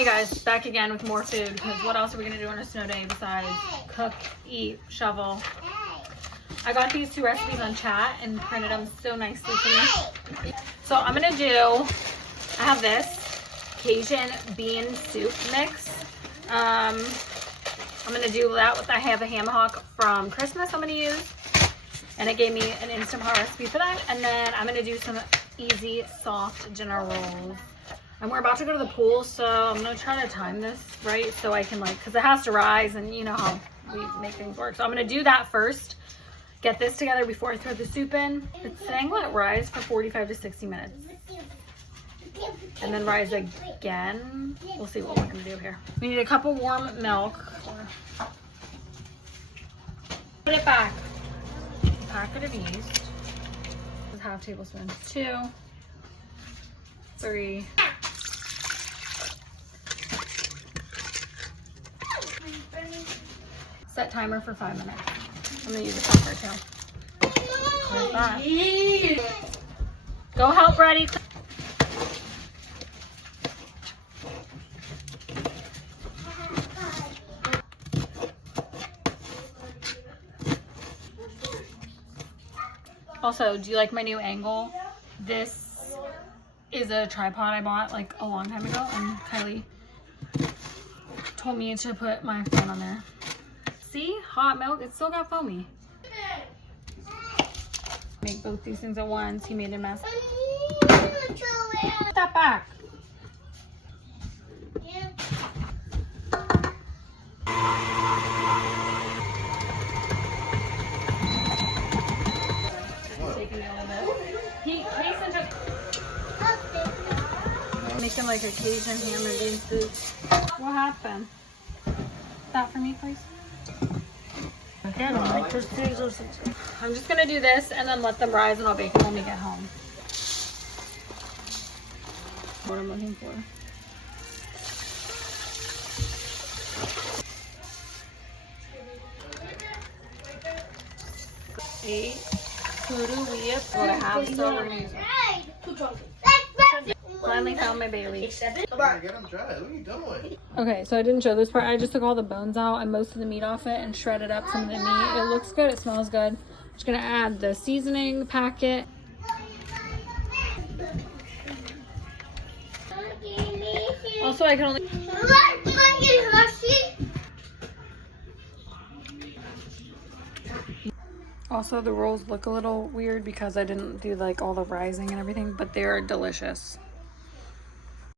Hey guys, back again with more food, because what else are we gonna do on a snow day besides cook, eat, shovel? I got these 2 recipes on chat and printed them so nicely for me. So I'm gonna do, I have this Cajun bean soup mix. I'm gonna do that with, I have a ham hock from Christmas I'm gonna use. And it gave me an Instant Pot recipe for that. And then I'm gonna do some easy, soft dinner rolls. And we're about to go to the pool, so I'm gonna try to time this right so I can cause it has to rise and you know how we make things work. So I'm gonna do that first, get this together before I throw the soup in. It's saying let it rise for 45 to 60 minutes. And then rise again. We'll see what we're gonna do here. We need a cup of warm milk. Put it back. A packet of yeast. Half tablespoon. 2, 3. Set timer for 5 minutes. I'm gonna use a pepper too. There's that. Go help Brady. Also, do you like my new angle? This is a tripod I bought like a long time ago, and Kylie told me to put my phone on there. See? Hot milk. It still got foamy. Make both these things at once. He made a mess. Put that back. Making like a Cajun ham and bean soup. What happened? That for me, please. I'm just gonna do this and then let them rise, and I'll bake them when we get home. What I'm looking for. Eight. Who do we have? So we're gonna use it. Finally found my Bailey. Get them dry. What are you doing? Okay, so I didn't show this part. I just took all the bones out and most of the meat off it and shredded up some of the meat. It looks good. It smells good. I'm just gonna add the seasoning packet. Also, I can only. Also, the rolls look a little weird because I didn't do like all the rising and everything, but they're delicious.